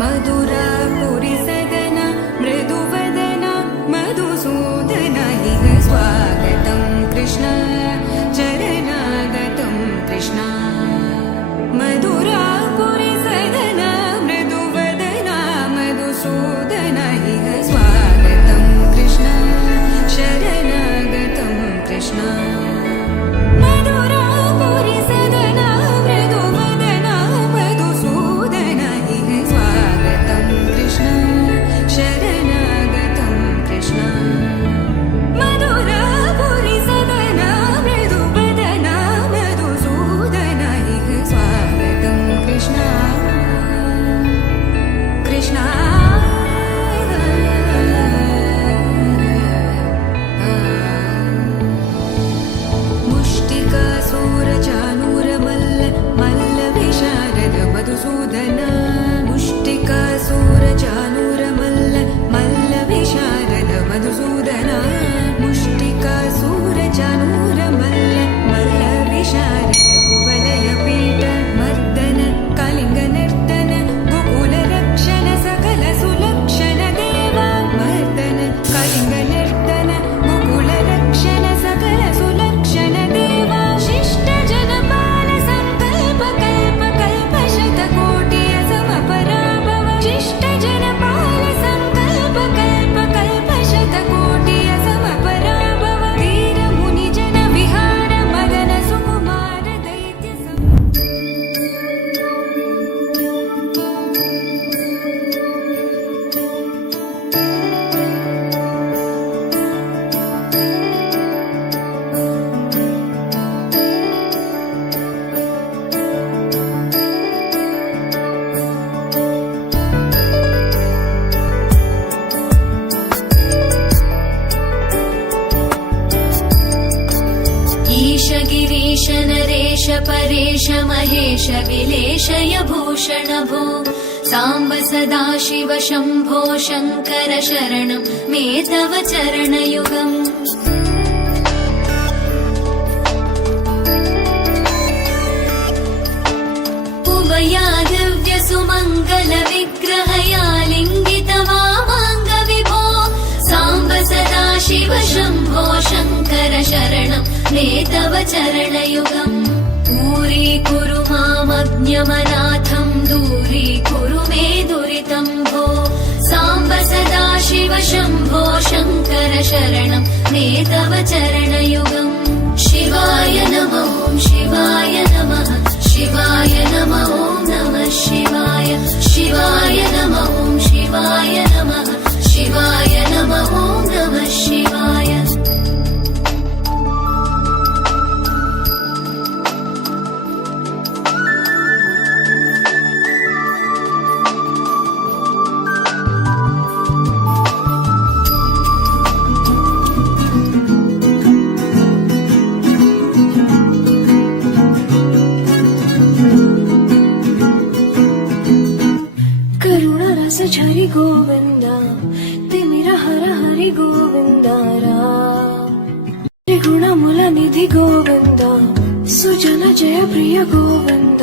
मधुरापुरि सदन मृदुवदन मधुसूदन इह स्वागतं कृष्ण चरणागतं कृष्ण मधुरापुरि सदन मृदुवदन मधुसूदन इह स्वागतं कृष्ण शरणागतं कृष्ण मधुरापुरि सदन मृदुवदन मधुसूदन इह स्वागतं कृष्ण शरणागतं कृष्ण मधुरापुरि सदन मृदुवदन मधुसूदन इह स्वागतं कृष्ण कृष्ण मुष्टिकासूरचानूरमल्ल मल्लविशारद मधुसूदन मुष्टिकासूरचानूरमल्ल मल्लविशारद मधुसूदन मुष्टिकासूरचानूरमल्ल मल्लविशारद कुवलयपीठ मर्दन कलिङ्गनर्तन गोकुलरक्षण सकल सुलक्षण देवा मर्दन कलिङ्गनर्तन गोकुलरक्षण सकल सुलक्षण देवा शिष्ट जनपाल संकल्प कल्प कल्प शतकोटि असमपराभव शिष्ट जनपाल संकल्प कल्प कल्प शतकोटि असमपराभव वीर मुनि जन विहार मदन सुकुमार दैत्य ईश गिरीश नरेश परेश महेश विलेशय भूषण भो साम्ब सदाशिव शम्भो शङ्कर शरणं मे तव चरणयुगम् उभया दिव्य सुमङ्गल विग्रहया लिङ्गित वामाङ्ग विभो साम्ब सदाशिव शम्भो शङ्कर शरणं मे तव चरणयुगम् दूरीकुरु मामज्ञमनाथं दूरीकुरु मे दुरितं भो साम्ब सदाशिव शम्भो शङ्कर शरणं मे तव चरणयुगम् शिवाय नमः शिवाय नमः शिवाय नमः नमः शिवाय शिवाय नमः शिवाय नमः शिवाय नमः नमः शिवाय करुणरस झरि गोविन्द तिमिर हर हरि गोविन्द त्रिगुणमुल निधि गोविन्द सुजन जय प्रिय गोविन्द